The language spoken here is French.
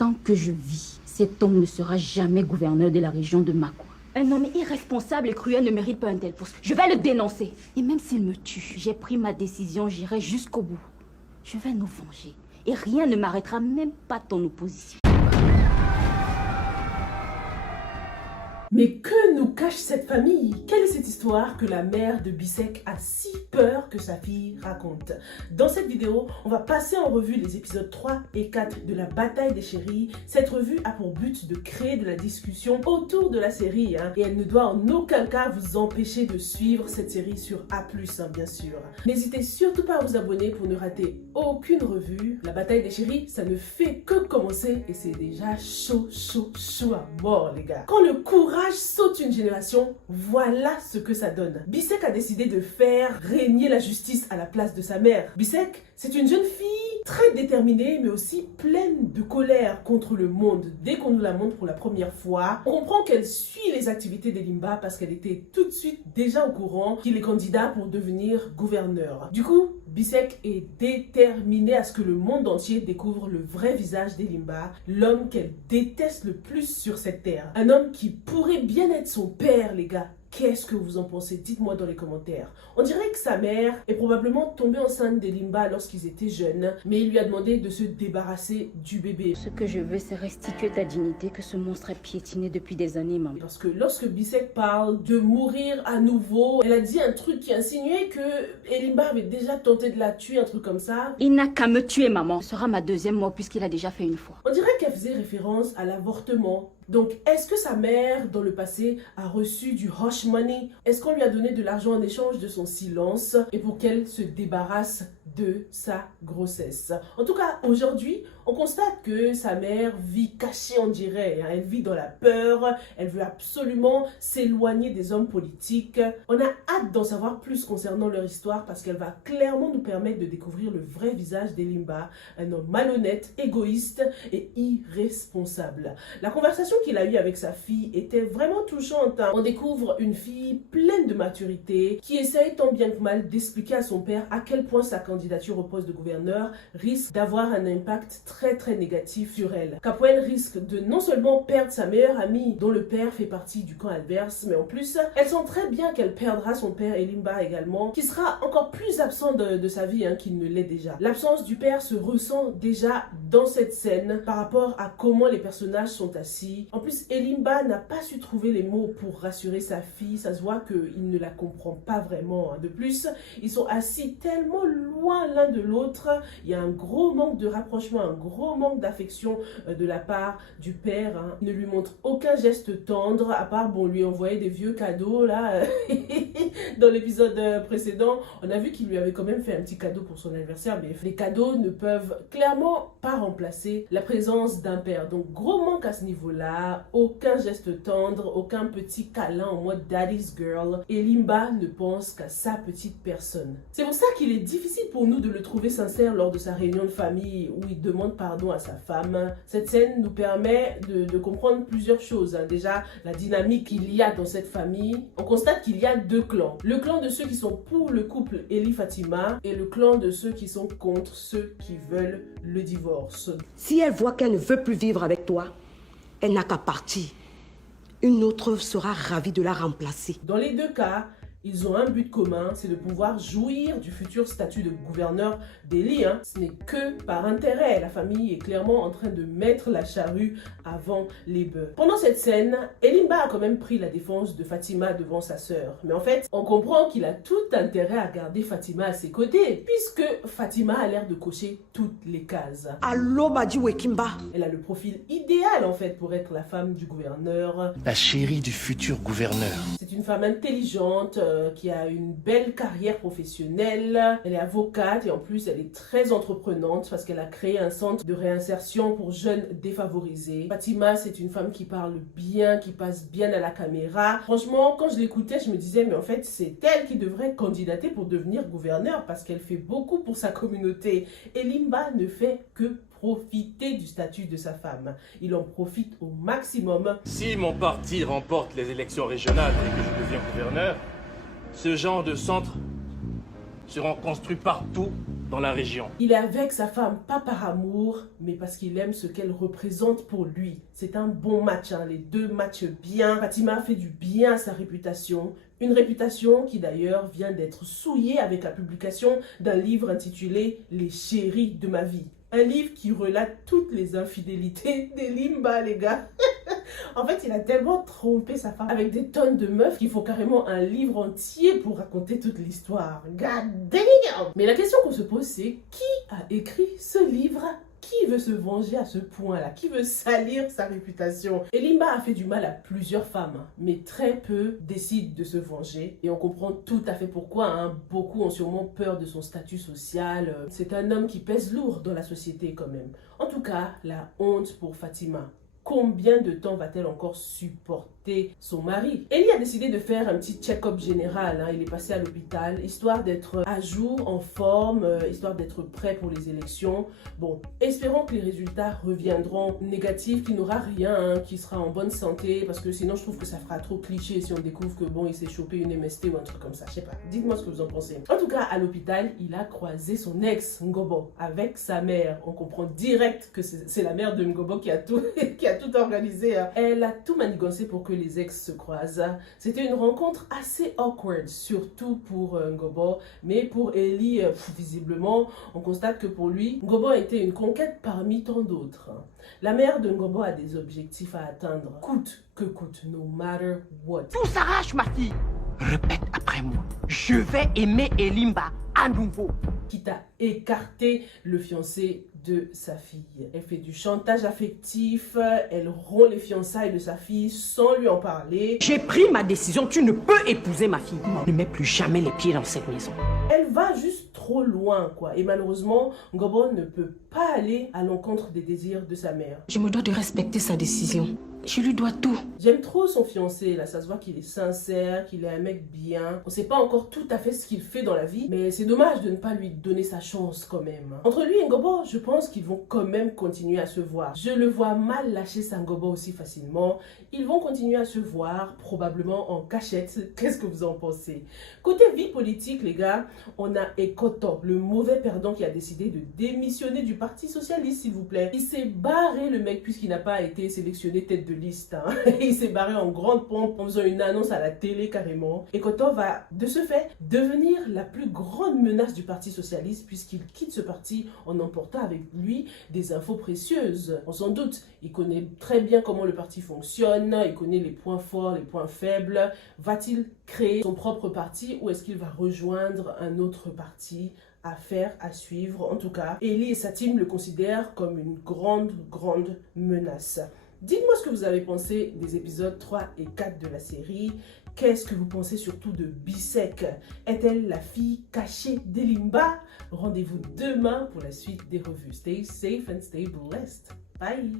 Tant que je vis, cet homme ne sera jamais gouverneur de la région de Makwa. Un homme irresponsable et cruel ne mérite pas un tel poste. Je vais le dénoncer. Et même s'il me tue, j'ai pris ma décision, j'irai jusqu'au bout. Je vais nous venger. Et rien ne m'arrêtera, même pas ton opposition. Mais que nous cache cette famille? Quelle est cette histoire que la mère de Bisek a si peur que sa fille raconte? Dans cette vidéo, on va passer en revue les épisodes 3 et 4 de la bataille des chéris. Cette revue a pour but de créer de la discussion autour de la série, et elle ne doit en aucun cas vous empêcher de suivre cette série sur A+, bien sûr. N'hésitez surtout pas à vous abonner pour ne rater aucune revue. La bataille des chéris, ça ne fait que commencer et c'est déjà chaud à mort, les gars. Quand le courage saute une génération, voilà ce que ça donne. Bisek a décidé de faire régner la justice à la place de sa mère. Bisek, c'est une jeune fille très déterminée, mais aussi pleine de colère contre le monde. Dès qu'on nous la montre pour la première fois, on comprend qu'elle suit les activités d'Elimba parce qu'elle était tout de suite déjà au courant qu'il est candidat pour devenir gouverneur. Du coup, Bisek est déterminée à ce que le monde entier découvre le vrai visage d'Elimba, l'homme qu'elle déteste le plus sur cette terre. Un homme qui pourrait bien être son père, les gars. Qu'est-ce que vous en pensez? Dites-moi dans les commentaires. On dirait que sa mère est probablement tombée enceinte d'Elimba lorsqu'ils étaient jeunes, mais il lui a demandé de se débarrasser du bébé. Ce que je veux, c'est restituer ta dignité que ce monstre a piétiné depuis des années, maman. Parce que lorsque Bisek parle de mourir à nouveau, elle a dit un truc qui insinuait que Elimba avait déjà tenté de la tuer, un truc comme ça. Il n'a qu'à me tuer, maman. Ce sera ma deuxième mort puisqu'il a déjà fait une fois. On dirait qu'elle faisait référence à l'avortement. Donc, est-ce que sa mère, dans le passé, a reçu du hush money? Est-ce qu'on lui a donné de l'argent en échange de son silence et pour qu'elle se débarrasse de sa grossesse? En tout cas, aujourd'hui, on constate que sa mère vit cachée, on dirait. Elle vit dans la peur, elle veut absolument s'éloigner des hommes politiques. On a hâte d'en savoir plus concernant leur histoire parce qu'elle va clairement nous permettre de découvrir le vrai visage d'Elimba, un homme malhonnête, égoïste et irresponsable. La conversation qu'il a eue avec sa fille était vraiment touchante. On découvre une fille pleine de maturité qui essaye tant bien que mal d'expliquer à son père à quel point sa candidature au poste de gouverneur risque d'avoir un impact très négatif sur elle. Capoel risque de non seulement perdre sa meilleure amie dont le père fait partie du camp adverse, mais en plus elle sent très bien qu'elle perdra son père Elimba également, qui sera encore plus absent de sa vie qu'il ne l'est déjà. L'absence du père se ressent déjà dans cette scène par rapport à comment les personnages sont assis. En plus, Elimba n'a pas su trouver les mots pour rassurer sa fille. Ça se voit qu'il ne la comprend pas vraiment. De plus, ils sont assis tellement loin l'un de l'autre. Il y a un gros manque de rapprochement, un gros manque d'affection de la part du père. Il ne lui montre aucun geste tendre, à part, lui envoyer des vieux cadeaux, là. Dans l'épisode précédent, on a vu qu'il lui avait quand même fait un petit cadeau pour son anniversaire, mais les cadeaux ne peuvent clairement pas remplacer la présence d'un père. Donc, gros manque à ce niveau-là, aucun geste tendre, aucun petit câlin en mode daddy's girl. Elimba ne pense qu'à sa petite personne. C'est pour ça qu'il est difficile pour nous de le trouver sincère lors de sa réunion de famille où il demande pardon à sa femme. Cette scène nous permet de comprendre plusieurs choses. Déjà, la dynamique qu'il y a dans cette famille. On constate qu'il y a deux clans. Le clan de ceux qui sont pour le couple Eli-Fatima et le clan de ceux qui sont contre ceux qui veulent le divorce. Si elle voit qu'elle ne veut plus vivre avec toi, elle n'a qu'à partir. Une autre sera ravie de la remplacer. Dans les deux cas, ils ont un but commun, c'est de pouvoir jouir du futur statut de gouverneur d'Eli. Ce n'est que par intérêt. La famille est clairement en train de mettre la charrue avant les bœufs. Pendant cette scène, Elimba a quand même pris la défense de Fatima devant sa sœur. Mais en fait, on comprend qu'il a tout intérêt à garder Fatima à ses côtés, puisque Fatima a l'air de cocher toutes les cases. Allô, Badi Wekimba. Elle a le profil idéal en fait pour être la femme du gouverneur. La chérie du futur gouverneur. C'est une femme intelligente, qui a une belle carrière professionnelle. Elle est avocate et en plus elle est très entreprenante parce qu'elle a créé un centre de réinsertion pour jeunes défavorisés. Fatima, c'est une femme qui parle bien, qui passe bien à la caméra. Franchement, quand je l'écoutais, je me disais mais en fait c'est elle qui devrait candidater pour devenir gouverneur parce qu'elle fait beaucoup pour sa communauté. Elimba ne fait que profiter du statut de sa femme. Il en profite au maximum. Si mon parti remporte les élections régionales et que je deviens gouverneur, ce genre de centres seront construits partout dans la région. Il est avec sa femme, pas par amour, mais parce qu'il aime ce qu'elle représente pour lui. C'est un bon match, hein. Les deux matchent bien. Fatima fait du bien à sa réputation. Une réputation qui d'ailleurs vient d'être souillée avec la publication d'un livre intitulé « Les chéris de ma vie ». Un livre qui relate toutes les infidélités d'Elimba, les gars. En fait, il a tellement trompé sa femme avec des tonnes de meufs qu'il faut carrément un livre entier pour raconter toute l'histoire. God damn! Mais la question qu'on se pose, c'est qui a écrit ce livre? Qui veut se venger à ce point-là? Qui veut salir sa réputation? Elimba a fait du mal à plusieurs femmes, mais très peu décident de se venger. Et on comprend tout à fait pourquoi, hein. Beaucoup ont sûrement peur de son statut social. C'est un homme qui pèse lourd dans la société quand même. En tout cas, la honte pour Fatima. Combien de temps va-t-elle encore supporter son mari? Ellie a décidé de faire un petit check-up général, hein. Il est passé à l'hôpital, histoire d'être à jour, en forme, histoire d'être prêt pour les élections. Bon, espérons que les résultats reviendront négatifs, qu'il n'aura rien, hein, qu'il sera en bonne santé, parce que sinon je trouve que ça fera trop cliché si on découvre que bon, il s'est chopé une MST ou un truc comme ça, je sais pas. Dites-moi ce que vous en pensez. En tout cas, à l'hôpital, il a croisé son ex, Ngobo, avec sa mère. On comprend direct que c'est la mère de Ngobo qui a tout, qui a tout organisé. Hein. Elle a tout manigancé pour que les ex se croisent. C'était une rencontre assez awkward, surtout pour Ngobo, mais pour Ellie, visiblement, on constate que pour lui, Ngobo a été une conquête parmi tant d'autres. La mère de Ngobo a des objectifs à atteindre, coûte que coûte, no matter what. Tout s'arrache, ma fille. Répète après moi. Je vais aimer Elimba à nouveau. Quitte à écarter le fiancé de sa fille. Elle fait du chantage affectif, elle rompt les fiançailles de sa fille sans lui en parler. J'ai pris ma décision, tu ne peux épouser ma fille. Ne mets plus jamais les pieds dans cette maison. Elle va juste trop loin, quoi. Et malheureusement, Ngobo ne peut pas aller à l'encontre des désirs de sa mère. Je me dois de respecter sa décision. Je lui dois tout. J'aime trop son fiancé, là. Ça se voit qu'il est sincère, qu'il est un mec bien. On sait pas encore tout à fait ce qu'il fait dans la vie, mais c'est dommage de ne pas lui donner sa chance quand même. Entre lui et Ngobo, je pense qu'ils vont quand même continuer à se voir. Je le vois mal lâcher sa Ngobo aussi facilement. Ils vont continuer à se voir, probablement en cachette. Qu'est-ce que vous en pensez? Côté vie politique, les gars, on a Ekoto, le mauvais perdant qui a décidé de démissionner du Parti Socialiste, s'il vous plaît. Il s'est barré, le mec, puisqu'il n'a pas été sélectionné tête de liste. Hein. Il s'est barré en grande pompe en faisant une annonce à la télé carrément. Ekoto va, de ce fait, devenir la plus grande menace du Parti Socialiste puisqu'il quitte ce parti en emportant avec lui des infos précieuses. On s'en doute, il connaît très bien comment le parti fonctionne, il connaît les points forts, les points faibles. Va-t-il créer son propre parti ou est-ce qu'il va rejoindre un autre parti? Affaire à suivre. En tout cas, Ellie et sa team le considèrent comme une grande menace. Dites-moi ce que vous avez pensé des épisodes 3 et 4 de la série. Qu'est-ce que vous pensez surtout de Bisek? Est-elle la fille cachée d'Elimba? Rendez-vous demain pour la suite des revues. Stay safe and stay blessed. Bye!